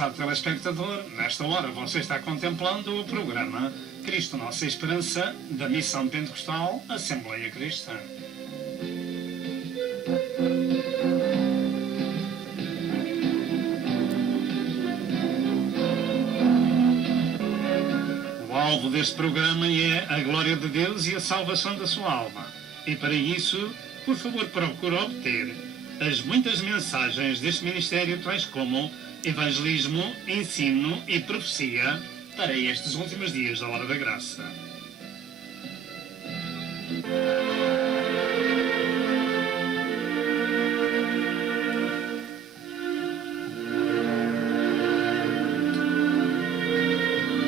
prezado telespectador, nesta hora você está contemplando o programa Cristo Nossa Esperança, da Missão Pentecostal Assembleia Cristã. O alvo deste programa é a glória de Deus e a salvação da sua alma. E para isso, por favor, procure obter as muitas mensagens deste ministério, tais como evangelismo, ensino e profecia, para estes últimos dias da Hora da Graça.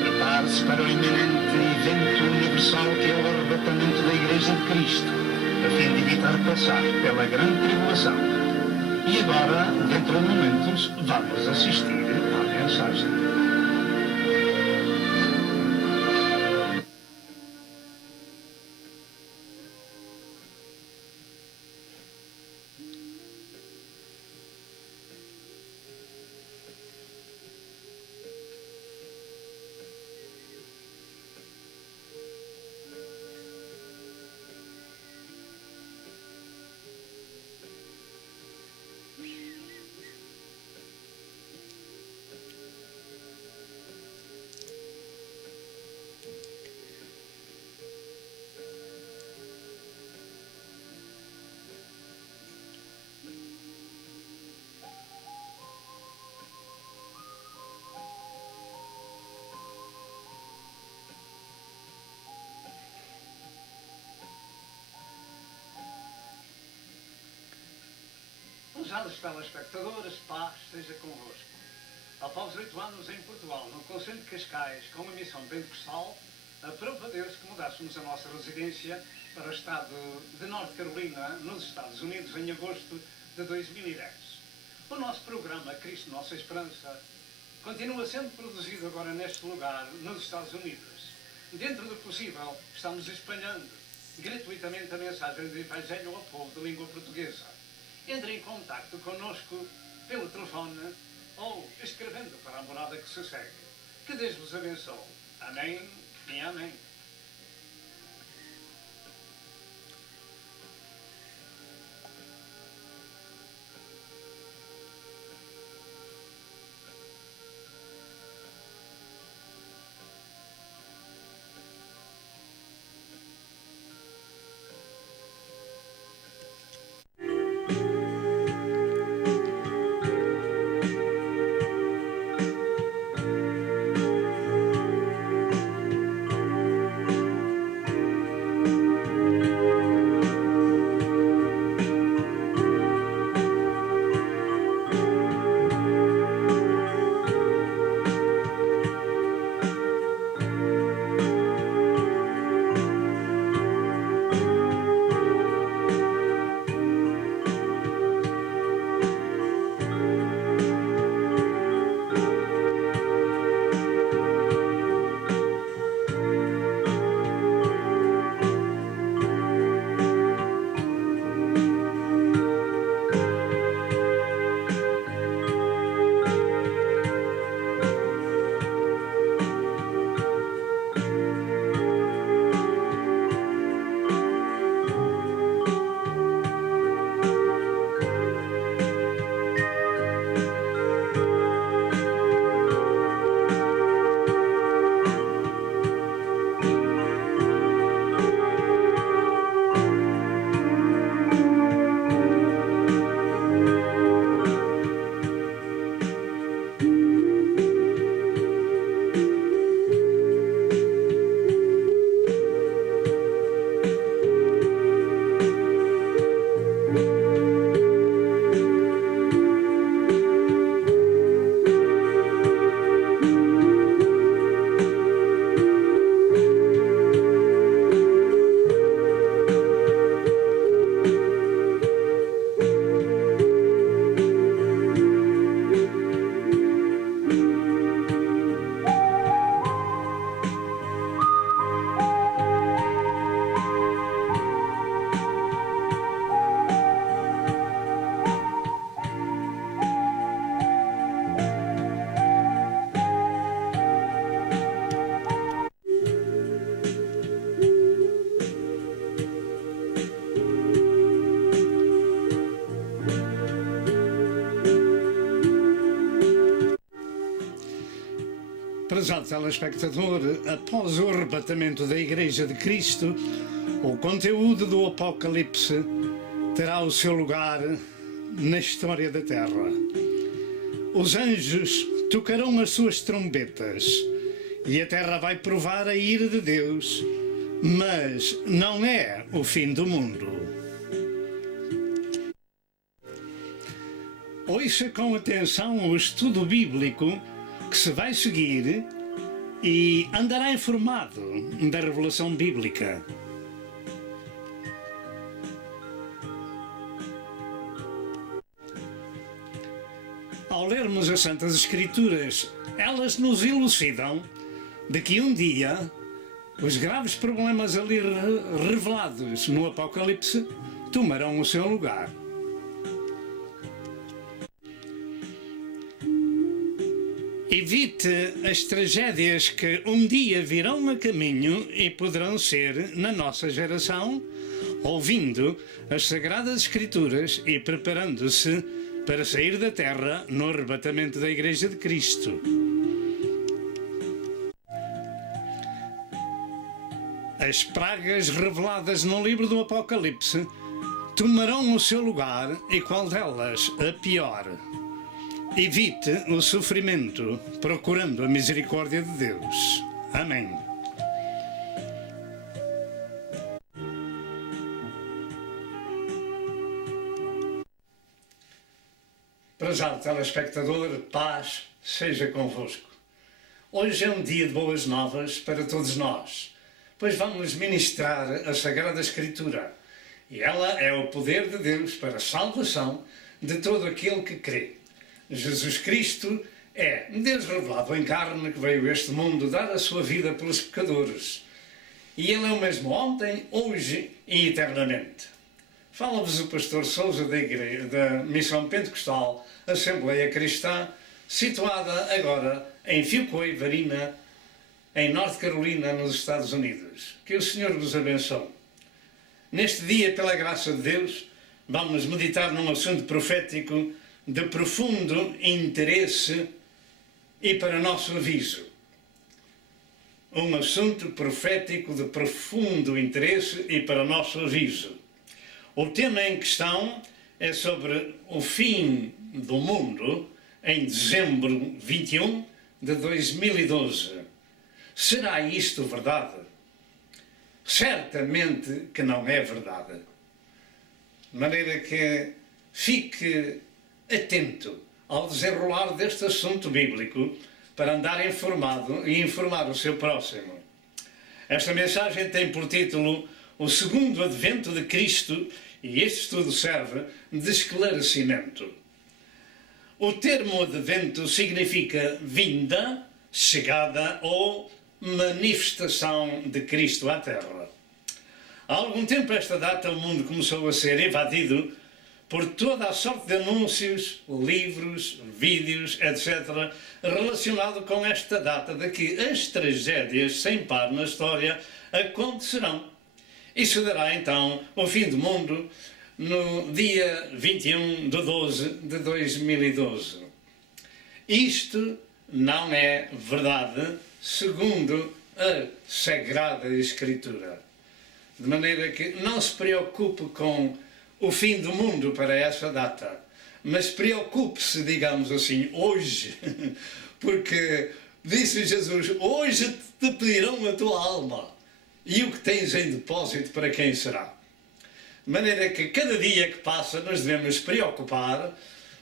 Prepare-se para o iminente evento universal que é o arrebatamento da Igreja de Cristo, a fim de evitar passar pela grande tribulação. E agora, dentro de momentos, vamos assistir à mensagem. Prezados telespectadores, paz seja convosco. Após 8 anos em Portugal, no Conselho de Cascais, com a Missão Pentecostal, aprove a Deus que mudássemos a nossa residência para o estado de North Carolina, nos Estados Unidos, em agosto de 2010. O nosso programa Cristo Nossa Esperança continua sendo produzido agora neste lugar, nos Estados Unidos. Dentro do possível, estamos espalhando gratuitamente a mensagem do Evangelho ao povo de língua portuguesa. Entre em contacto connosco pelo telefone ou escrevendo para a morada que se segue. Que Deus vos abençoe. Amém e amém. Prezado telespectador, após o arrebatamento da Igreja de Cristo, o conteúdo do Apocalipse terá o seu lugar na história da Terra. Os anjos tocarão as suas trombetas e a Terra vai provar a ira de Deus, mas não é o fim do mundo. Ouça com atenção o estudo bíblico que se vai seguir e andará informado da revelação bíblica. Ao lermos as Santas Escrituras, elas nos elucidam de que um dia os graves problemas ali revelados no Apocalipse tomarão o seu lugar. Evite as tragédias que um dia virão a caminho e poderão ser na nossa geração, ouvindo as Sagradas Escrituras e preparando-se para sair da terra no arrebatamento da Igreja de Cristo. As pragas reveladas no livro do Apocalipse tomarão o seu lugar e qual delas a pior? Evite o sofrimento, procurando a misericórdia de Deus. Amém. Prezado telespectador, paz seja convosco. Hoje é um dia de boas novas para todos nós, pois vamos ministrar a Sagrada Escritura, e ela é o poder de Deus para a salvação de todo aquele que crê. Jesus Cristo é Deus revelado em carne que veio a este mundo dar a sua vida pelos pecadores. E Ele é o mesmo ontem, hoje e eternamente. Fala-vos o pastor Sousa da Missão Pentecostal Assembleia Cristã, situada agora em Fuquay Varina, em Norte Carolina, nos Estados Unidos. Que o Senhor vos abençoe. Neste dia, pela graça de Deus, vamos meditar num assunto profético de profundo interesse e para nosso aviso. Um assunto profético de profundo interesse e para nosso aviso. O tema em questão é sobre o fim do mundo em dezembro 21 de 2012. Será isto verdade? Certamente que não é verdade. De maneira que fique atento ao desenrolar deste assunto bíblico para andar informado e informar o seu próximo. Esta mensagem tem por título O Segundo Advento de Cristo e este estudo serve de esclarecimento. O termo advento significa vinda, chegada ou manifestação de Cristo à Terra. Há algum tempo esta data o mundo começou a ser invadido por toda a sorte de anúncios, livros, vídeos, etc., relacionado com esta data de que as tragédias sem par na história acontecerão. E se dará então o fim do mundo no dia 21 de 12 de 2012. Isto não é verdade, segundo a Sagrada Escritura. De maneira que não se preocupe com o fim do mundo para essa data, mas preocupe-se, digamos assim, hoje, porque disse Jesus, hoje te pedirão a tua alma, e o que tens em depósito para quem será? De maneira que cada dia que passa nos devemos preocupar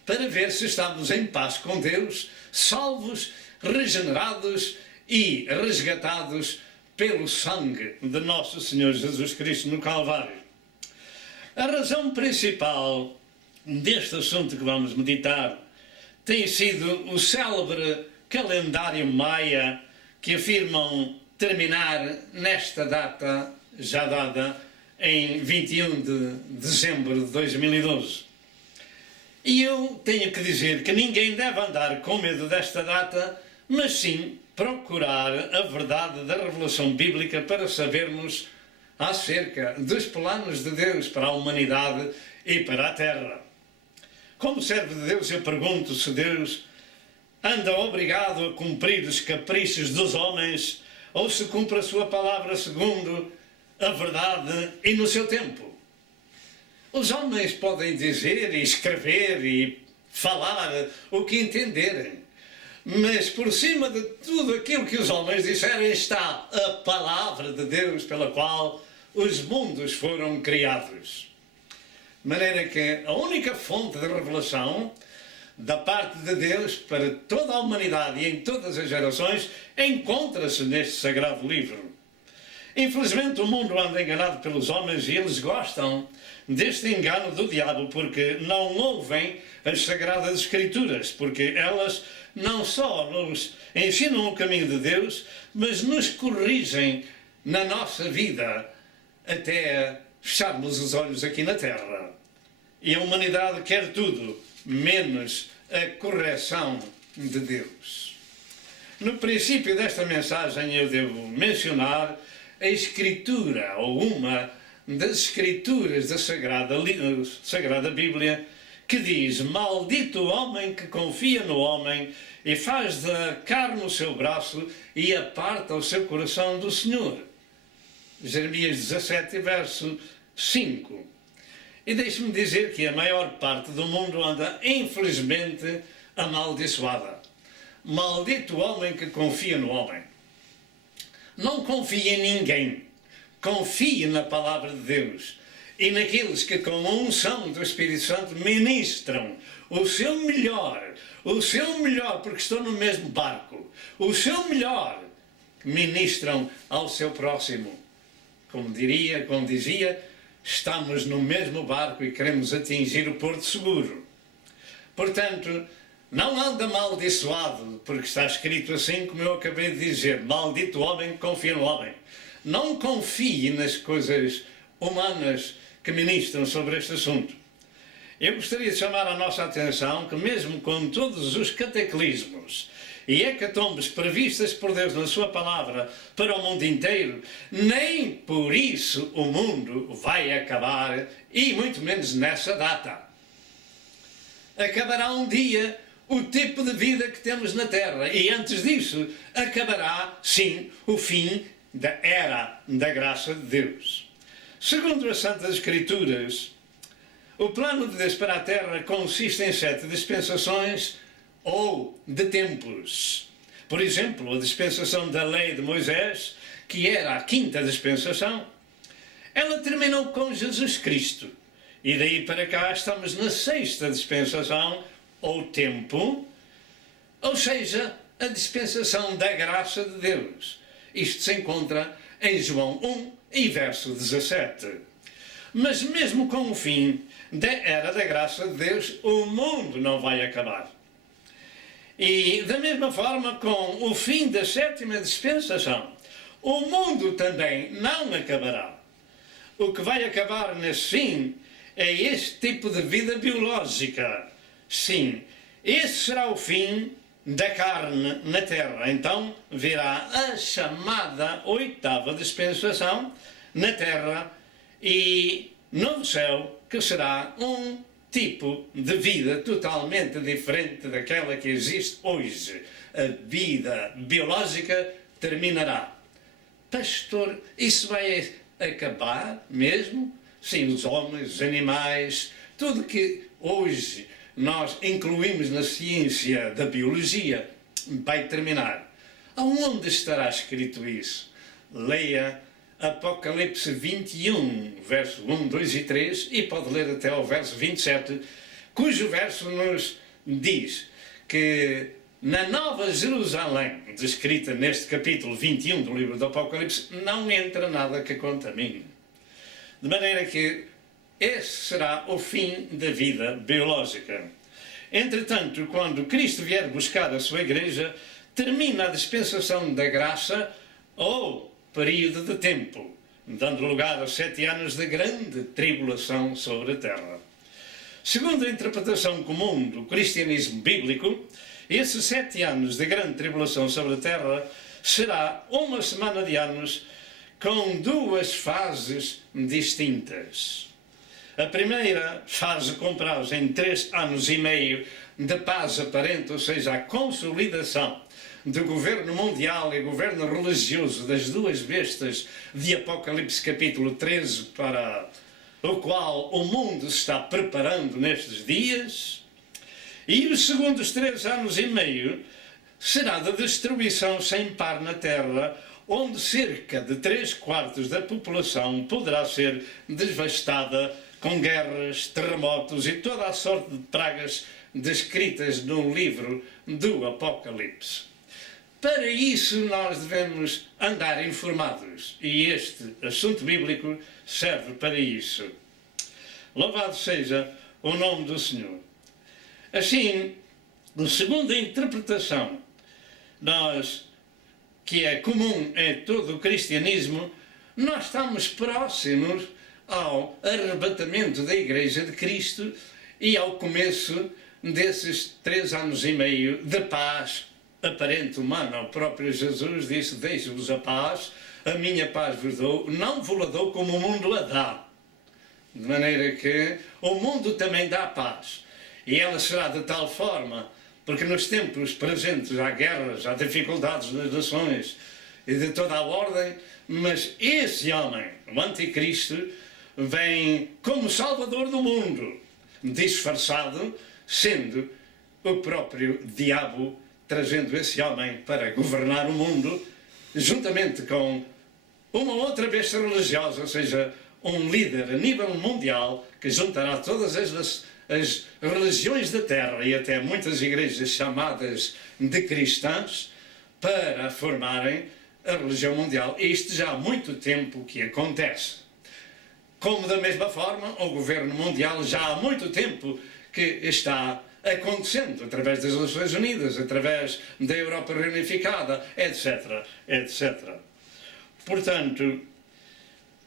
para ver se estamos em paz com Deus, salvos, regenerados e resgatados pelo sangue de nosso Senhor Jesus Cristo no Calvário. A razão principal deste assunto que vamos meditar tem sido o célebre calendário maia que afirmam terminar nesta data já dada em 21 de dezembro de 2012. E eu tenho que dizer que ninguém deve andar com medo desta data, mas sim procurar a verdade da revelação bíblica para sabermos acerca dos planos de Deus para a humanidade e para a Terra. Como servo de Deus, eu pergunto se Deus anda obrigado a cumprir os caprichos dos homens ou se cumpre a sua palavra segundo a verdade e no seu tempo. Os homens podem dizer e escrever e falar o que entenderem, mas por cima de tudo aquilo que os homens disserem está a palavra de Deus pela qual os mundos foram criados. De maneira que a única fonte de revelação da parte de Deus para toda a humanidade e em todas as gerações encontra-se neste sagrado livro. Infelizmente o mundo anda enganado pelos homens e eles gostam deste engano do diabo porque não ouvem as Sagradas Escrituras, porque elas não só nos ensinam o caminho de Deus, mas nos corrigem na nossa vida até fecharmos os olhos aqui na Terra. E a humanidade quer tudo, menos a correção de Deus. No princípio desta mensagem eu devo mencionar a Escritura, ou uma das Escrituras da Sagrada Bíblia, que diz: maldito o homem que confia no homem e faz da carne o seu braço e aparta o seu coração do Senhor. Jeremias 17, verso 5. E deixe-me dizer que a maior parte do mundo anda, infelizmente, amaldiçoada. Maldito o homem que confia no homem. Não confie em ninguém. Confie na palavra de Deus e naqueles que com a unção do Espírito Santo ministram o seu melhor, porque estão no mesmo barco, o seu melhor, ministram ao seu próximo. Como dizia, estamos no mesmo barco e queremos atingir o porto seguro. Portanto, não anda amaldiçoado, porque está escrito assim como eu acabei de dizer: maldito o homem que confia no homem. Não confie nas coisas humanas que ministram sobre este assunto. Eu gostaria de chamar a nossa atenção que mesmo com todos os cataclismos e hecatombes previstas por Deus na sua palavra para o mundo inteiro, nem por isso o mundo vai acabar, e muito menos nessa data. Acabará um dia o tipo de vida que temos na Terra, e antes disso acabará, sim, o fim da era da graça de Deus. Segundo as Santas Escrituras, o plano de Deus para a Terra consiste em 7 dispensações ou de tempos. Por exemplo, a dispensação da lei de Moisés, que era a 5ª dispensação, ela terminou com Jesus Cristo. E daí para cá estamos na 6ª dispensação, ou tempo, ou seja, a dispensação da graça de Deus. Isto se encontra em João 1 e verso 17. Mas mesmo com o fim da era da graça de Deus, o mundo não vai acabar. E da mesma forma, com o fim da 7ª dispensação, o mundo também não acabará. O que vai acabar nesse fim é este tipo de vida biológica. Sim, esse será o fim da carne na Terra. Então virá a chamada 8ª dispensação na Terra e no céu, que será um tipo de vida totalmente diferente daquela que existe hoje. A vida biológica terminará. Pastor, isso vai acabar mesmo? Sim, os homens, os animais, tudo que hoje nós incluímos na ciência da biologia vai terminar. Aonde estará escrito isso? Leia Apocalipse 21, verso 1, 2 e 3, e pode ler até ao verso 27, cujo verso nos diz que na Nova Jerusalém, descrita neste capítulo 21 do livro do Apocalipse, não entra nada que contamine. De maneira que esse será o fim da vida biológica. Entretanto, quando Cristo vier buscar a sua igreja, termina a dispensação da graça ou período de tempo, dando lugar aos 7 anos de grande tribulação sobre a terra. Segundo a interpretação comum do cristianismo bíblico, esses 7 anos de grande tribulação sobre a terra será uma semana de anos com 2 fases distintas. A primeira fase compraz em 3 anos e meio de paz aparente, ou seja, a consolidação do governo mundial e governo religioso das duas bestas de Apocalipse capítulo 13, para o qual o mundo se está preparando nestes dias. E os segundos 3 anos e meio será de destruição sem par na terra, onde cerca de 3/4 da população poderá ser devastada com guerras, terremotos e toda a sorte de pragas descritas no livro do Apocalipse. Para isso nós devemos andar informados, e este assunto bíblico serve para isso. Louvado seja o nome do Senhor. Assim, segundo a interpretação que é comum em todo o cristianismo, nós estamos próximos ao arrebatamento da Igreja de Cristo e ao começo desses 3 anos e meio de paz aparente humana. O próprio Jesus disse: deixo-vos a paz, a minha paz vos dou, não vos a dou como o mundo a dá. De maneira que o mundo também dá paz. E ela será de tal forma, porque nos tempos presentes há guerras, há dificuldades nas nações e de toda a ordem, mas esse homem, o anticristo, vem como salvador do mundo, disfarçado, sendo o próprio diabo, trazendo esse homem para governar o mundo, juntamente com uma outra besta religiosa, ou seja, um líder a nível mundial, que juntará todas as religiões da terra e até muitas igrejas chamadas de cristãs, para formarem a religião mundial. Isto já há muito tempo que acontece. Como da mesma forma, o governo mundial já há muito tempo que está acontecendo, através das Nações Unidas, através da Europa reunificada, etc, etc. Portanto,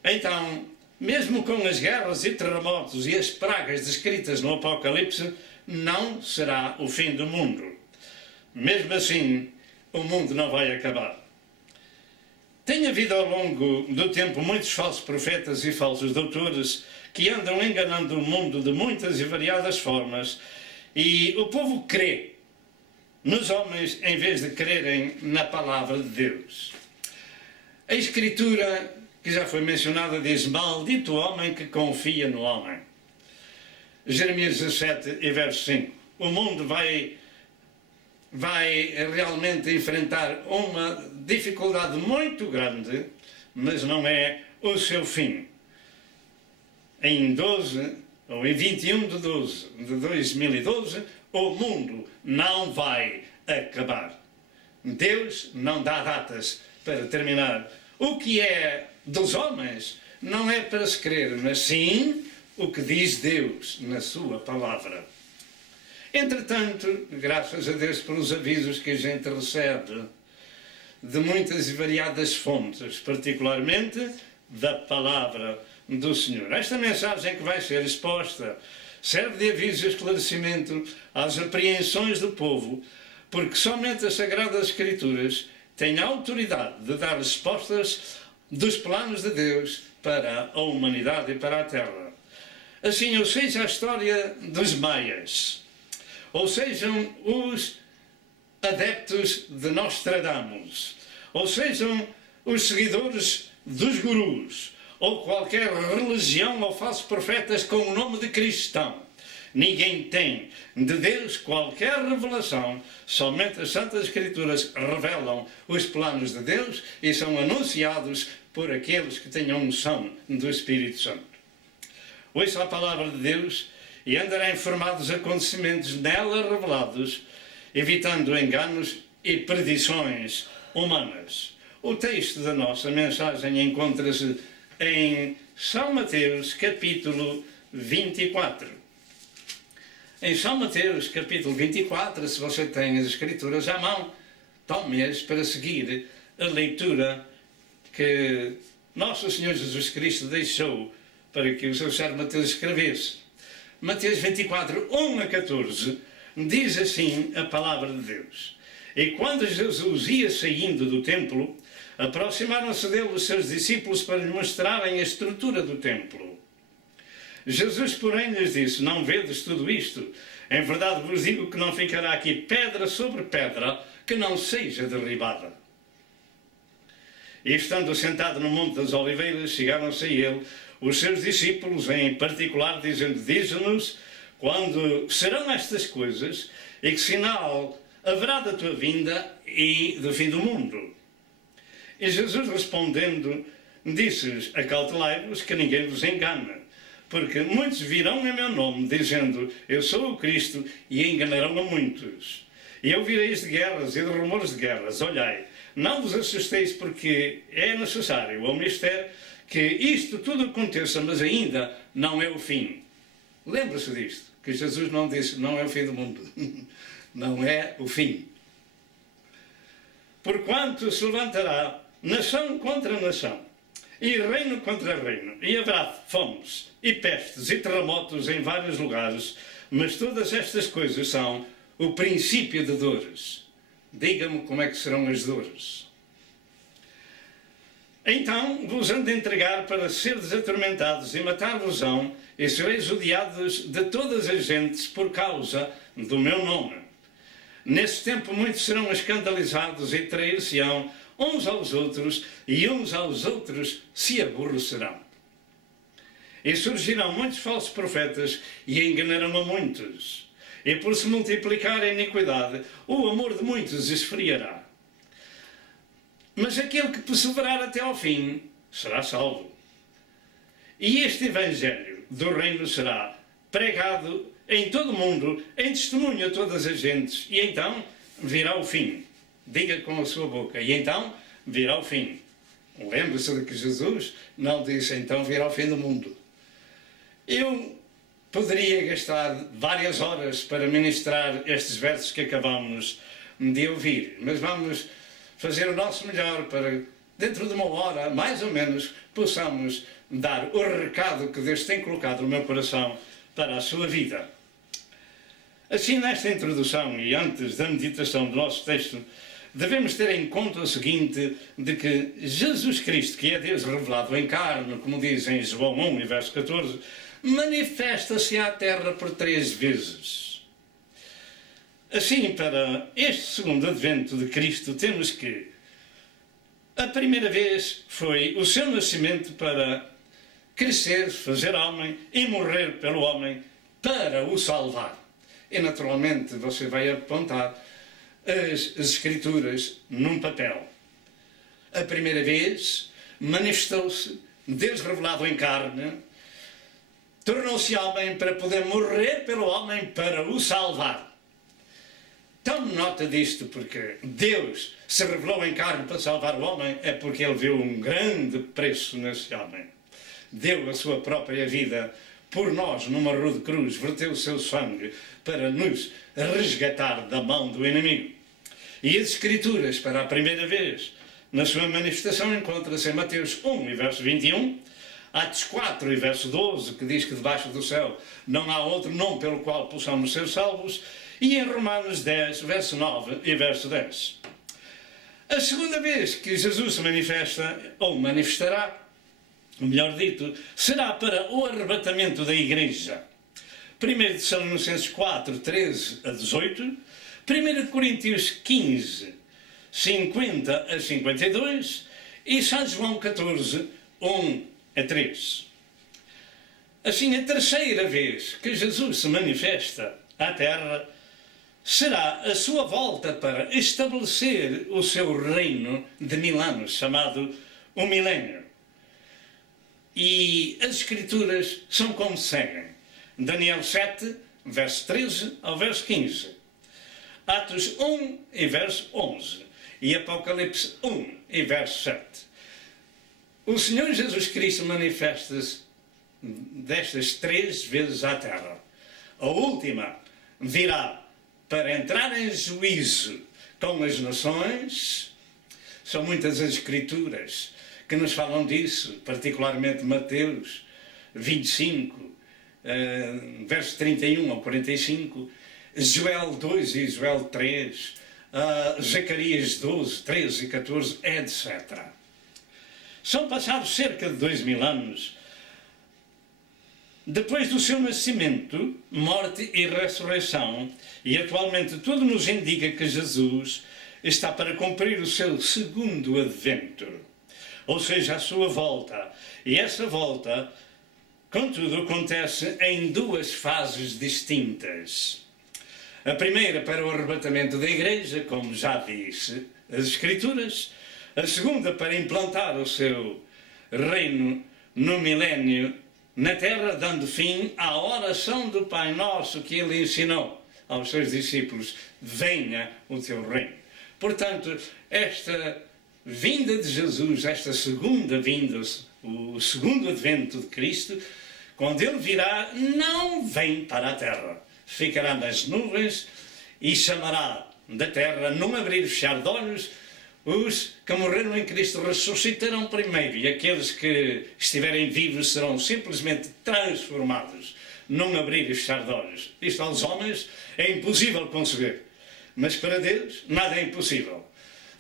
então, mesmo com as guerras e terremotos e as pragas descritas no Apocalipse, não será o fim do mundo. Mesmo assim, o mundo não vai acabar. Tem havido ao longo do tempo muitos falsos profetas e falsos doutores que andam enganando o mundo de muitas e variadas formas, e o povo crê nos homens em vez de crerem na palavra de Deus. A Escritura, que já foi mencionada, diz: maldito o homem que confia no homem. Jeremias 17 e verso 5. O mundo vai realmente enfrentar uma dificuldade muito grande, mas não é o seu fim. Em 12, ou em 21 de 12 de 2012, o mundo não vai acabar. Deus não dá datas para terminar. O que é dos homens não é para se crer, mas sim o que diz Deus na sua palavra. Entretanto, graças a Deus pelos avisos que a gente recebe de muitas e variadas fontes, particularmente da palavra do Senhor. Esta mensagem que vai ser exposta serve de aviso e esclarecimento às apreensões do povo, porque somente as Sagradas Escrituras têm a autoridade de dar respostas dos planos de Deus para a humanidade e para a Terra. Assim, ou seja, a história dos maias, ou sejam os adeptos de Nostradamus, ou sejam os seguidores dos gurus, ou qualquer religião ou falsos profetas com o nome de cristão. Ninguém tem de Deus qualquer revelação, somente as Santas Escrituras revelam os planos de Deus e são anunciados por aqueles que tenham unção do Espírito Santo. Ouça a palavra de Deus e andará informado dos acontecimentos nela revelados, evitando enganos e perdições humanas. O texto da nossa mensagem encontra-se em São Mateus, capítulo 24. Em São Mateus, capítulo 24, se você tem as Escrituras à mão, tome-as para seguir a leitura que Nosso Senhor Jesus Cristo deixou para que o seu servo Mateus escrevesse. Mateus 24, 1 a 14, diz assim a palavra de Deus: E quando Jesus ia saindo do templo, aproximaram-se dele os seus discípulos para lhe mostrarem a estrutura do templo. Jesus, porém, lhes disse: não vedes tudo isto? Em verdade vos digo que não ficará aqui pedra sobre pedra que não seja derribada. E estando sentado no Monte das Oliveiras, chegaram-se a ele os seus discípulos, em particular, dizendo: dize-nos quando serão estas coisas e que sinal haverá da tua vinda e do fim do mundo. E Jesus, respondendo, disse-lhes: acautelai-vos que ninguém vos engane, porque muitos virão em meu nome, dizendo: eu sou o Cristo, e enganarão a muitos. E ouvireis de guerras e de rumores de guerras. Olhai, não vos assusteis, porque é necessário ao mistério que isto tudo aconteça, mas ainda não é o fim. Lembre-se disto, que Jesus não disse: não é o fim do mundo. Não é o fim. Porquanto se levantará nação contra nação, e reino contra reino, e haverá fomes, e pestes, e terremotos em vários lugares, mas todas estas coisas são o princípio de dores. Diga-me como é que serão as dores. Então vos hão de entregar para seres atormentados, e matar-vos-ão, e sereis odiados de todas as gentes por causa do meu nome. Nesse tempo muitos serão escandalizados e trair-se-ão uns aos outros, e uns aos outros se aborrecerão. E surgirão muitos falsos profetas e enganarão a muitos. E por se multiplicar a iniquidade, o amor de muitos esfriará. Mas aquele que perseverar até ao fim será salvo. E este Evangelho do Reino será pregado em todo o mundo, em testemunho a todas as gentes, e então virá o fim. Diga com a sua boca: e então virá o fim. Lembre-se de que Jesus não disse: então virá o fim do mundo. Eu poderia gastar várias horas para ministrar estes versos que acabamos de ouvir, mas vamos fazer o nosso melhor para, dentro de uma hora, mais ou menos, possamos dar o recado que Deus tem colocado no meu coração para a sua vida. Assim, nesta introdução e antes da meditação do nosso texto, devemos ter em conta o seguinte, de que Jesus Cristo, que é Deus revelado em carne, como diz em João 1, verso 14, manifesta-se à terra por 3 vezes. Assim, para este segundo advento de Cristo, temos que a primeira vez foi o seu nascimento para crescer, fazer homem e morrer pelo homem para o salvar. E naturalmente você vai apontar as Escrituras num papel. A primeira vez manifestou-se Deus revelado em carne, tornou-se homem para poder morrer pelo homem para o salvar. Tome nota disto, porque Deus se revelou em carne para salvar o homem, é porque Ele viu um grande preço nesse homem. Deu a sua própria vida por nós numa rude cruz, verteu o seu sangue para nos resgatar da mão do inimigo. E as Escrituras, para a primeira vez, na sua manifestação, encontra-se em Mateus 1, e verso 21, Atos 4, e verso 12, que diz que debaixo do céu não há outro nome pelo qual possamos ser salvos, e em Romanos 10, verso 9 e verso 10. A segunda vez que Jesus se manifesta, ou manifestará, melhor dito, será para o arrebatamento da Igreja. 1 Tessalonicenses 4, 13 a 18, 1 Coríntios 15, 50 a 52 e São João 14, 1 a 3. Assim, a terceira vez que Jesus se manifesta à Terra será a sua volta para estabelecer o seu reino de 1000 anos, chamado o milénio. E as Escrituras são como seguem. Daniel 7, verso 13 ao verso 15. Atos 1 e verso 11. E Apocalipse 1 e verso 7. O Senhor Jesus Cristo manifesta-se destas 3 vezes à Terra. A última virá para entrar em juízo com as nações. São muitas as Escrituras que nos falam disso, particularmente Mateus 25, verso 31 ao 45, Joel 2 e Joel 3, Zacarias 12, 13 e 14, etc. São passados cerca de 2000 anos Depois do seu nascimento, morte e ressurreição, e atualmente tudo nos indica que Jesus está para cumprir o seu segundo advento, ou seja, a sua volta. E essa volta, contudo, acontece em duas fases distintas. A primeira para o arrebatamento da Igreja, como já disse as Escrituras. A segunda para implantar o seu reino no milénio na terra, dando fim à oração do Pai Nosso que ele ensinou aos seus discípulos: venha o teu reino. Portanto, esta vinda de Jesus, esta segunda vinda, o segundo advento de Cristo, quando ele virá, não vem para a terra. Ficará nas nuvens e chamará da terra, num abrir e fechar de olhos. Os que morreram em Cristo ressuscitarão primeiro, e aqueles que estiverem vivos serão simplesmente transformados num abrir e fechar de olhos. Isto aos homens é impossível conceber, mas para Deus nada é impossível.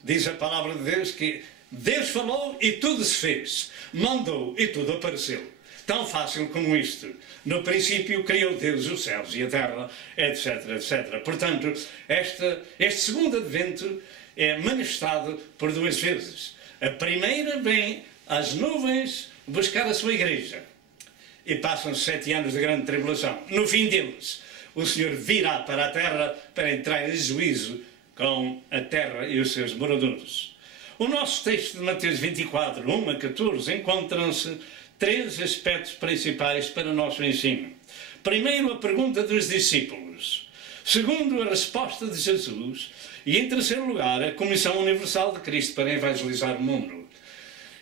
Diz a palavra de Deus que Deus falou e tudo se fez, mandou e tudo apareceu. Tão fácil como isto. No princípio criou Deus os céus e a terra, etc, etc. Portanto, este segundo advento é manifestado por duas vezes. A primeira vem às nuvens buscar a sua igreja. E passam 7 anos de grande tribulação. No fim deles, o Senhor virá para a terra para entrar em juízo com a terra e os seus moradores. O nosso texto de Mateus 24, 1 a 14, encontram-se 3 aspectos principais para o nosso ensino. Primeiro, a pergunta dos discípulos. Segundo, a resposta de Jesus. E, em terceiro lugar, a comissão universal de Cristo para evangelizar o mundo.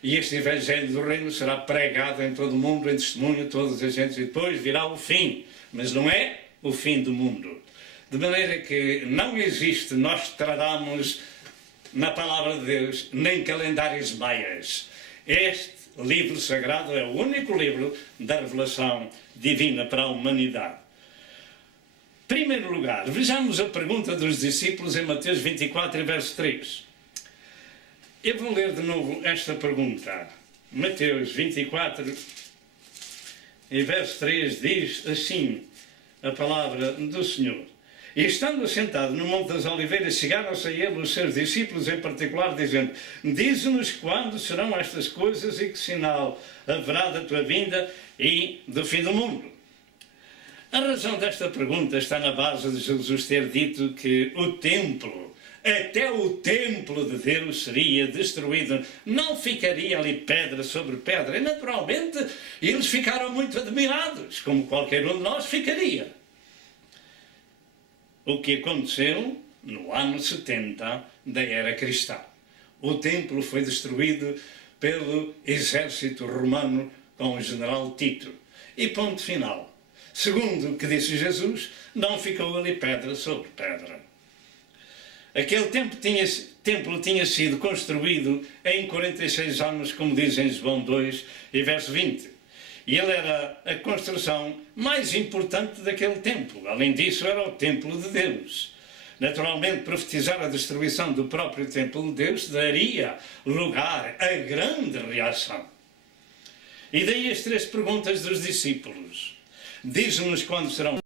E este evangelho do reino será pregado em todo o mundo, em testemunho a todas as gentes, e depois virá o fim. Mas não é o fim do mundo. De maneira que não existe Nostradamus na palavra de Deus, nem calendários maias. Este livro sagrado é o único livro da revelação divina para a humanidade. Em primeiro lugar, vejamos a pergunta dos discípulos em Mateus 24, verso 3. Eu vou ler de novo esta pergunta. Mateus 24, verso 3 diz assim a palavra do Senhor. E estando assentado no Monte das Oliveiras, chegaram-se a ele os seus discípulos em particular, dizendo: dize-nos quando serão estas coisas e que sinal haverá da tua vinda e do fim do mundo. A razão desta pergunta está na base de Jesus ter dito que o templo, até o templo de Deus, seria destruído. Não ficaria ali pedra sobre pedra. E, naturalmente, eles ficaram muito admirados, como qualquer um de nós ficaria. O que aconteceu no ano 70 da era cristã. O templo foi destruído pelo exército romano com o general Tito. E ponto final. Segundo o que disse Jesus, não ficou ali pedra sobre pedra. Aquele templo tinha sido construído em 46 anos, como diz em João 2, e verso 20. E ele era a construção mais importante daquele templo. Além disso, era o templo de Deus. Naturalmente, profetizar a destruição do próprio templo de Deus daria lugar a grande reação. E daí as 3 perguntas dos discípulos. Diz-nos quando serão